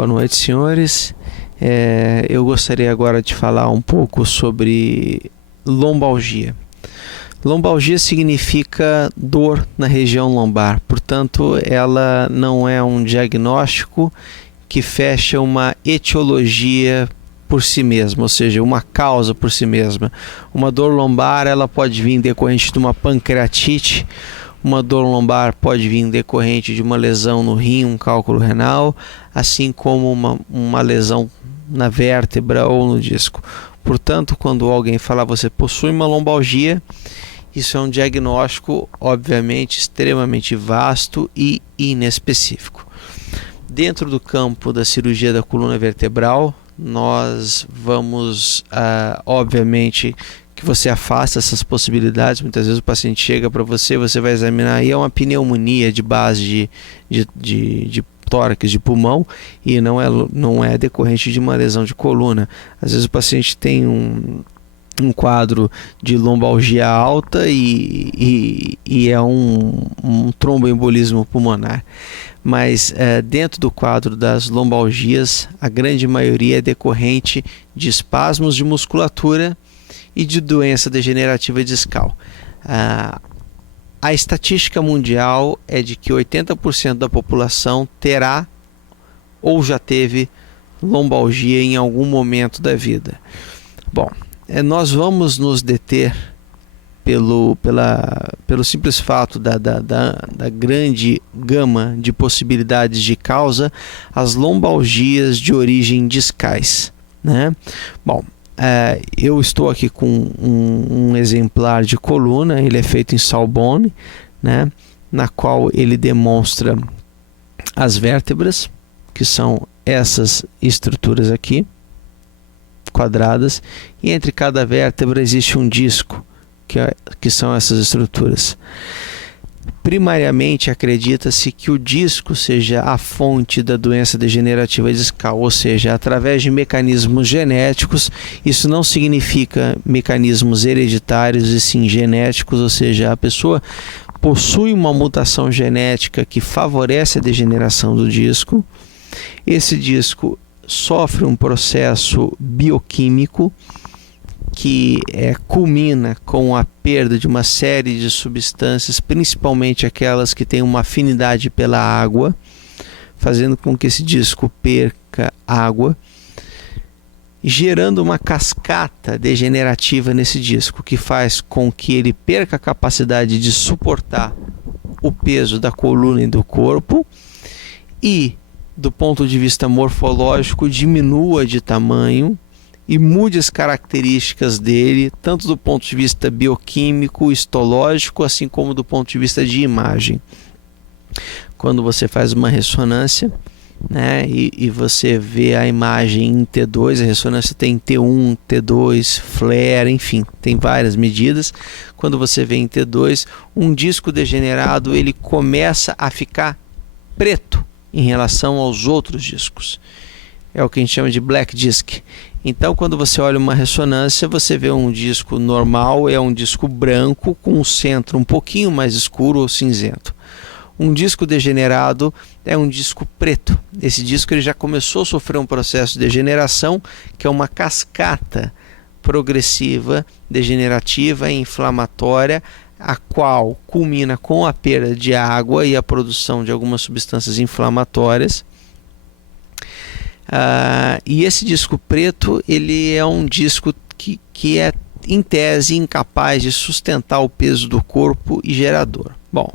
Boa noite, senhores. Eu gostaria agora de falar um pouco sobre lombalgia. Lombalgia significa dor na região lombar, portanto, ela não é um diagnóstico que fecha uma etiologia por si mesma, ou seja, uma causa por si mesma. Uma dor lombar ela pode vir decorrente de uma pancreatite, uma dor lombar pode vir decorrente de uma lesão no rim, um cálculo renal, assim como uma lesão na vértebra ou no disco. Portanto, quando alguém falar você possui uma lombalgia, isso é um diagnóstico, obviamente, extremamente vasto e inespecífico. Dentro do campo da cirurgia da coluna vertebral, nós vamos, obviamente, que você afasta essas possibilidades. Muitas vezes o paciente chega para você, você vai examinar e é uma pneumonia de base de tórax, de pulmão, e não é decorrente de uma lesão de coluna. Às vezes o paciente tem um quadro de lombalgia alta e é um tromboembolismo pulmonar. Mas dentro do quadro das lombalgias, a grande maioria é decorrente de espasmos de musculatura e de doença degenerativa discal. A estatística mundial é de que 80% da população terá ou já teve lombalgia em algum momento da vida. Bom, nós vamos nos deter pelo simples fato da grande gama de possibilidades de causa, as lombalgias de origem discais, né? Bom, eu estou aqui com um exemplar de coluna, ele é feito em Sawbone, né? Na qual ele demonstra as vértebras, que são essas estruturas aqui, quadradas, e entre cada vértebra existe um disco, que são essas estruturas. Primariamente acredita-se que o disco seja a fonte da doença degenerativa discal, ou seja, através de mecanismos genéticos. Isso não significa mecanismos hereditários, e sim genéticos, ou seja, a pessoa possui uma mutação genética que favorece a degeneração do disco. Esse disco sofre um processo bioquímico que culmina com a perda de uma série de substâncias, principalmente aquelas que têm uma afinidade pela água, fazendo com que esse disco perca água, gerando uma cascata degenerativa nesse disco, que faz com que ele perca a capacidade de suportar o peso da coluna e do corpo e, do ponto de vista morfológico, diminua de tamanho e mude as características dele, tanto do ponto de vista bioquímico, histológico, assim como do ponto de vista de imagem. Quando você faz uma ressonância, né, e você vê a imagem em T2, a ressonância tem T1, T2, flare, enfim, tem várias medidas. Quando você vê em T2, um disco degenerado ele começa a ficar preto em relação aos outros discos. É o que a gente chama de black disc. Então, quando você olha uma ressonância, você vê um disco normal, é um disco branco com um centro um pouquinho mais escuro ou cinzento. Um disco degenerado é um disco preto. Esse disco ele já começou a sofrer um processo de degeneração, que é uma cascata progressiva, degenerativa e inflamatória, a qual culmina com a perda de água e a produção de algumas substâncias inflamatórias. E esse disco preto ele é um disco que é, em tese, incapaz de sustentar o peso do corpo e gerador. Bom,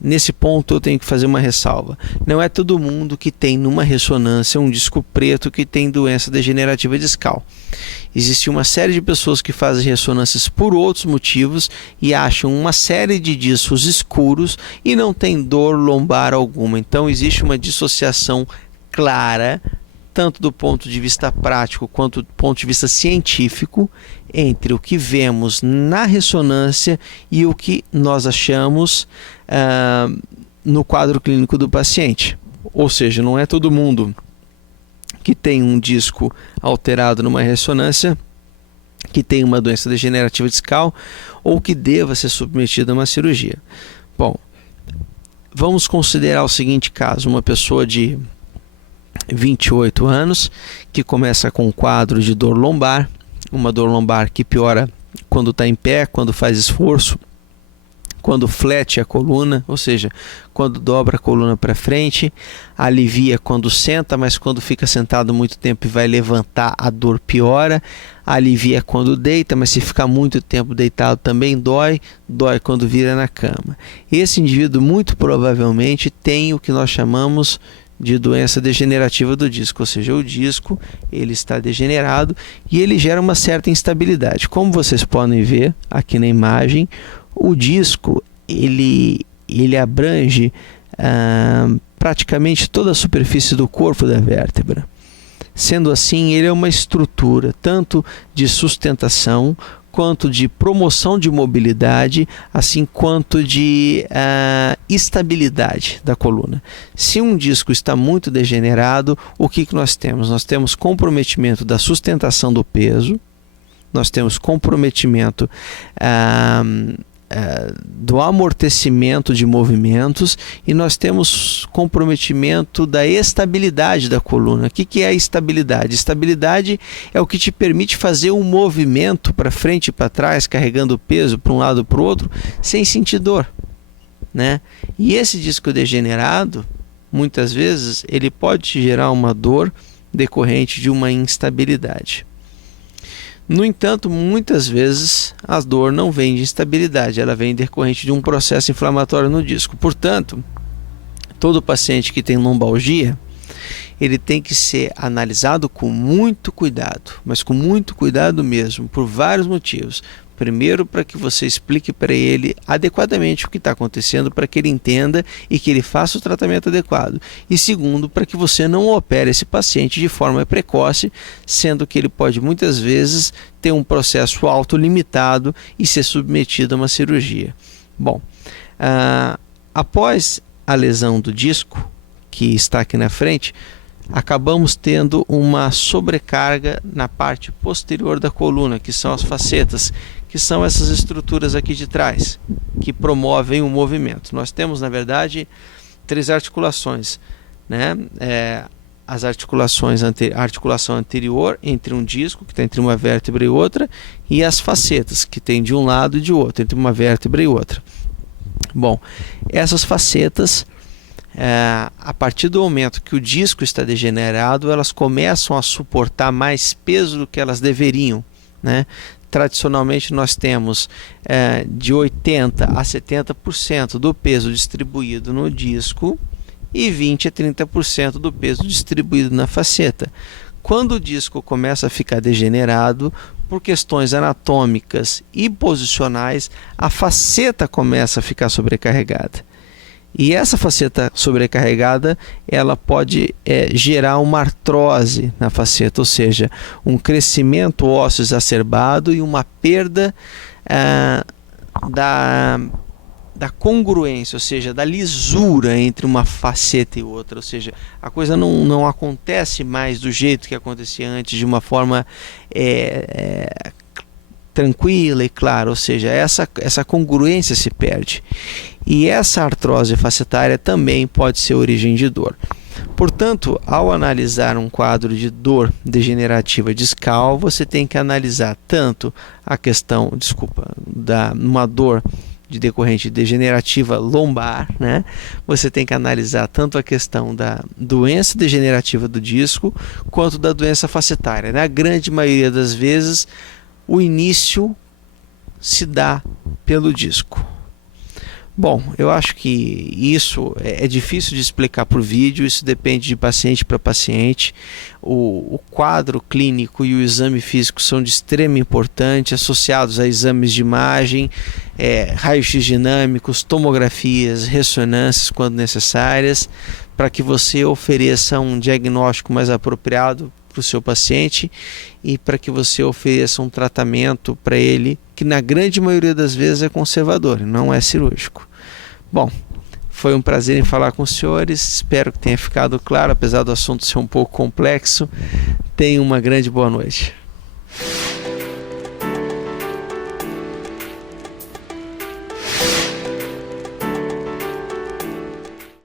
nesse ponto eu tenho que fazer uma ressalva. Não é todo mundo que tem numa ressonância um disco preto que tem doença degenerativa discal. Existe uma série de pessoas que fazem ressonâncias por outros motivos e acham uma série de discos escuros e não tem dor lombar alguma. Então existe uma dissociação clara, tanto do ponto de vista prático quanto do ponto de vista científico, entre o que vemos na ressonância e o que nós achamos no quadro clínico do paciente. Ou seja, não é todo mundo que tem um disco alterado numa ressonância que tem uma doença degenerativa discal ou que deva ser submetido a uma cirurgia. Bom, vamos considerar o seguinte caso: uma pessoa de 28 anos, que começa com um quadro de dor lombar, uma dor lombar que piora quando está em pé, quando faz esforço, quando flete a coluna, ou seja, quando dobra a coluna para frente, alivia quando senta, mas quando fica sentado muito tempo e vai levantar, a dor piora, alivia quando deita, mas se ficar muito tempo deitado também dói quando vira na cama. Esse indivíduo muito provavelmente tem o que nós chamamos de doença degenerativa do disco, ou seja, o disco ele está degenerado e ele gera uma certa instabilidade. Como vocês podem ver aqui na imagem, o disco ele abrange praticamente toda a superfície do corpo da vértebra. Sendo assim, ele é uma estrutura tanto de sustentação quanto de promoção de mobilidade, assim quanto de estabilidade da coluna. Se um disco está muito degenerado, o que nós temos? Nós temos comprometimento da sustentação do peso, nós temos comprometimento do amortecimento de movimentos e nós temos comprometimento da estabilidade da coluna. O que é a estabilidade? Estabilidade é o que te permite fazer um movimento para frente e para trás, carregando o peso para um lado ou para o outro, sem sentir dor, né? E esse disco degenerado, muitas vezes, ele pode te gerar uma dor decorrente de uma instabilidade. No entanto, muitas vezes a dor não vem de instabilidade, ela vem decorrente de um processo inflamatório no disco. Portanto, todo paciente que tem lombalgia, ele tem que ser analisado com muito cuidado, mas com muito cuidado mesmo, por vários motivos. Primeiro, para que você explique para ele adequadamente o que está acontecendo, para que ele entenda e que ele faça o tratamento adequado. E segundo, para que você não opere esse paciente de forma precoce, sendo que ele pode muitas vezes ter um processo autolimitado e ser submetido a uma cirurgia. Bom, após a lesão do disco, que está aqui na frente, acabamos tendo uma sobrecarga na parte posterior da coluna, que são as facetas, que são essas estruturas aqui de trás, que promovem o movimento. Nós temos, na verdade, 3 articulações, né? As articulações, a articulação anterior entre um disco, que está entre uma vértebra e outra, e as facetas, que tem de um lado e de outro, entre uma vértebra e outra. Bom, essas facetas, a partir do momento que o disco está degenerado, elas começam a suportar mais peso do que elas deveriam, né? Tradicionalmente nós temos de 80% a 70% do peso distribuído no disco e 20% a 30% do peso distribuído na faceta. Quando o disco começa a ficar degenerado, por questões anatômicas e posicionais, a faceta começa a ficar sobrecarregada. E essa faceta sobrecarregada, ela pode gerar uma artrose na faceta, ou seja, um crescimento ósseo exacerbado e uma perda da congruência, ou seja, da lisura entre uma faceta e outra. Ou seja, a coisa não acontece mais do jeito que acontecia antes, de uma forma tranquila e clara, ou seja, essa congruência se perde. E essa artrose facetária também pode ser origem de dor. Portanto, ao analisar um quadro de dor degenerativa discal, você tem que analisar tanto a questão, uma dor decorrente degenerativa lombar, né? Você tem que analisar tanto a questão da doença degenerativa do disco, quanto da doença facetária. Na grande maioria das vezes, o início se dá pelo disco. Bom, eu acho que isso é difícil de explicar por vídeo, isso depende de paciente para paciente. O quadro clínico e o exame físico são de extrema importância, associados a exames de imagem, raios-x dinâmicos, tomografias, ressonâncias quando necessárias, para que você ofereça um diagnóstico mais apropriado para o seu paciente e para que você ofereça um tratamento para ele que na grande maioria das vezes é conservador, não é cirúrgico. Bom, foi um prazer em falar com os senhores, espero que tenha ficado claro, apesar do assunto ser um pouco complexo. Tenham uma grande boa noite.